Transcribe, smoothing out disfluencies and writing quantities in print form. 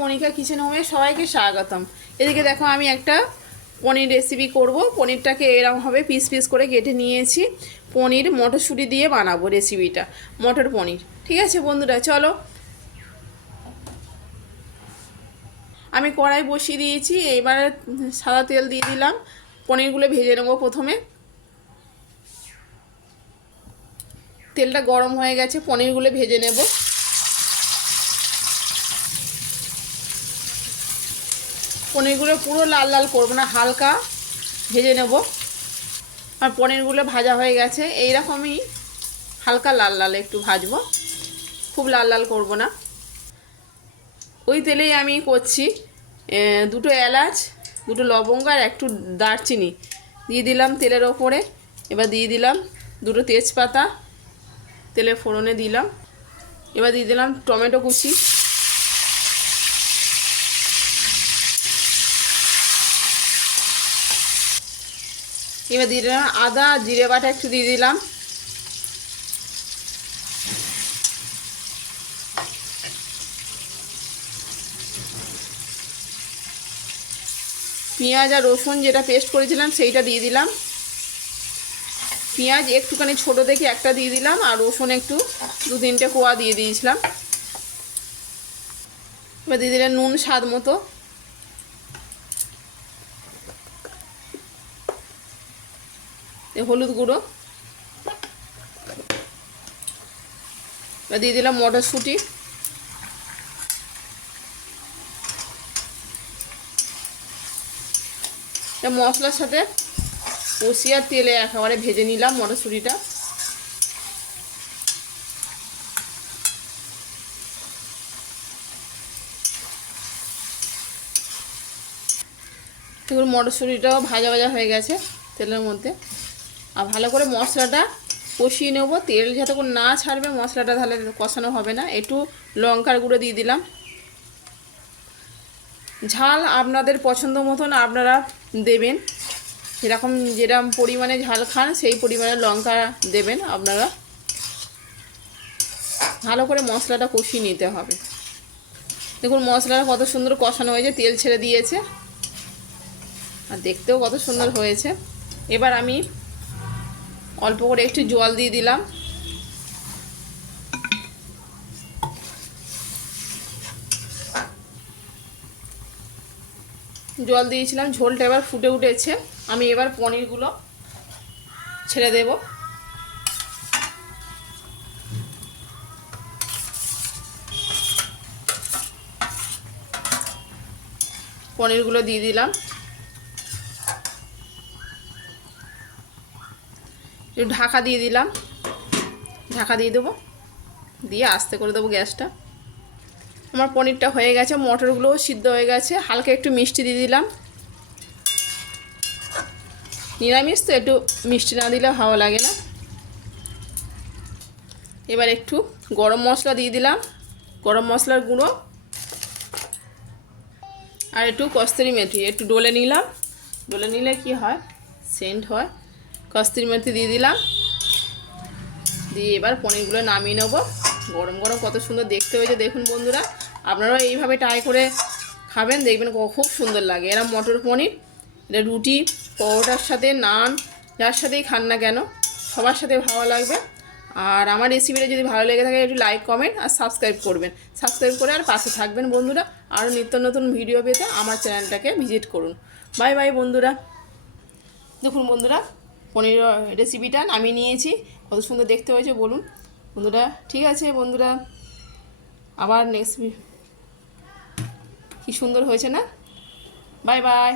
Monika kitchen হোমে সবাইকে স্বাগতম। এদিকে দেখো আমি একটা পনির রেসিপি করব। পনিরটাকে এরকমভাবে পিস পিস করে কেটে নিয়েছি। পনির মটরশুঁটি দিয়ে বানাবো রেসিপিটা, মটর পনির। ঠিক আছে বন্ধুরা, চলো। আমি কড়াই বসিয়ে দিয়েছি, এবারে সাদা তেল দিয়ে দিলাম। পনিরগুলো ভেজে নেবো প্রথমে। তেলটা গরম হয়ে গেছে, পনিরগুলো ভেজে নেব। পনিরগুলো পুরো লাল লাল করবো না, হালকা ভেজে নেব। আর পনিরগুলো ভাজা হয়ে গেছে, এইরকমই হালকা লাল লাল একটু ভাজবো, খুব লাল লাল করব না। ওই তেলেই আমি করছি। দুটো এলাচ, দুটো লবঙ্গ আর একটু দারচিনি দিয়ে দিলাম তেলের ওপরে। এবার দিয়ে দিলাম দুটো তেজপাতা, তেলের ফোড়নে দিলাম। এবার দিয়ে দিলাম টমেটো কুচি, এবার দিয়ে দিলাম আদা জিরে বাটা একটু দিয়ে দিলাম। পেঁয়াজ আর রসুন যেটা পেস্ট করেছিলাম সেইটা দিয়ে দিলাম। পেঁয়াজ একটুখানি ছোটো দেখে একটা দিয়ে দিলাম, আর রসুন একটু 2-3টে কোয়া দিয়ে দিয়েছিলাম। এবার দিয়ে দিলাম নুন স্বাদ মতো, হলুদ গুঁড়ো। এবার দিয়ে দিলাম মটরশুঁটি। মশলার সাথে কষিয়ে তেলে একেবারে ভেজে নিলাম মটরশুঁটিটা। এগুলো মটরশুঁটিটাও ভাজা ভাজা হয়ে গেছে তেলের মধ্যে। আর ভালো করে মশলাটা কষিয়ে নেব, তেল যতক্ষণ না ছাড়বে মশলাটা তাহলে কষানো হবে না। একটু লঙ্কার গুঁড়ো দিয়ে দিলাম। ঝাল আপনাদের পছন্দ মতন আপনারা দেবেন, যেরকম পরিমাণে ঝাল খান সেই পরিমাণে লঙ্কা দেবেন আপনারা। ভালো করে মশলাটা কষিয়ে নিতে হবে। দেখুন মশলাটা কত সুন্দর কষানো হয়েছে, তেল ছেড়ে দিয়েছে, আর দেখতেও কত সুন্দর হয়েছে। এবার আমি অল্প করে একটু জল দিয়ে দিলাম। জল দিয়েছিলাম, ঝোলটা এবার ফুটে উঠেছে। আমি এবার পনিরগুলো ছেড়ে দেব। পনিরগুলো দিয়ে দিলাম, একটু ঢাকা দিয়ে দিলাম। ঢাকা দিয়ে দেবো, দিয়ে আস্তে করে দেবো গ্যাসটা। আমার পনিরটা হয়ে গেছে, মটরগুলোও সিদ্ধ হয়ে গেছে। হালকা একটু মিষ্টি দিয়ে দিলাম, নিরামিষ তো একটু মিষ্টি না দিলে ভালো লাগে না। এবার একটু গরম মশলা দিয়ে দিলাম, গরম মশলার গুঁড়ো, আর একটু কস্তুরি মেথি একটু ডলে নিলাম। ডলে নিলে কি হয়, সেন্ট হয়। কস্তুরি মেথি দিয়ে দিলাম, দিয়ে এবার পনিরগুলো নামিয়ে নেব। গরম গরম কত সুন্দর দেখতে হয়েছে দেখুন বন্ধুরা। আপনারাও এইভাবে ট্রাই করে খাবেন, দেখবেন খুব সুন্দর লাগে। এরা মটর পনির, এটা রুটি পরোটার সাথে, নান, যার সাথেই খান না কেন সবার সাথে ভালো লাগবে। আর আমার রেসিপিটা যদি ভালো লেগে থাকে একটু লাইক কমেন্ট আর সাবস্ক্রাইব করবেন। সাবস্ক্রাইব করে আর পাশে থাকবেন বন্ধুরা। আরও নিত্য নতুন ভিডিও পেতে আমার চ্যানেলটাকে ভিজিট করুন। বাই বাই বন্ধুরা। দেখুন বন্ধুরা, পনির রেসিপিটা নামিয়ে নিয়েছি, কত সুন্দর দেখতে হয়েছে বলুন বন্ধুরা। ঠিক আছে বন্ধুরা, আবার নেক্সট, কি সুন্দর হয়েছে না? Bye bye.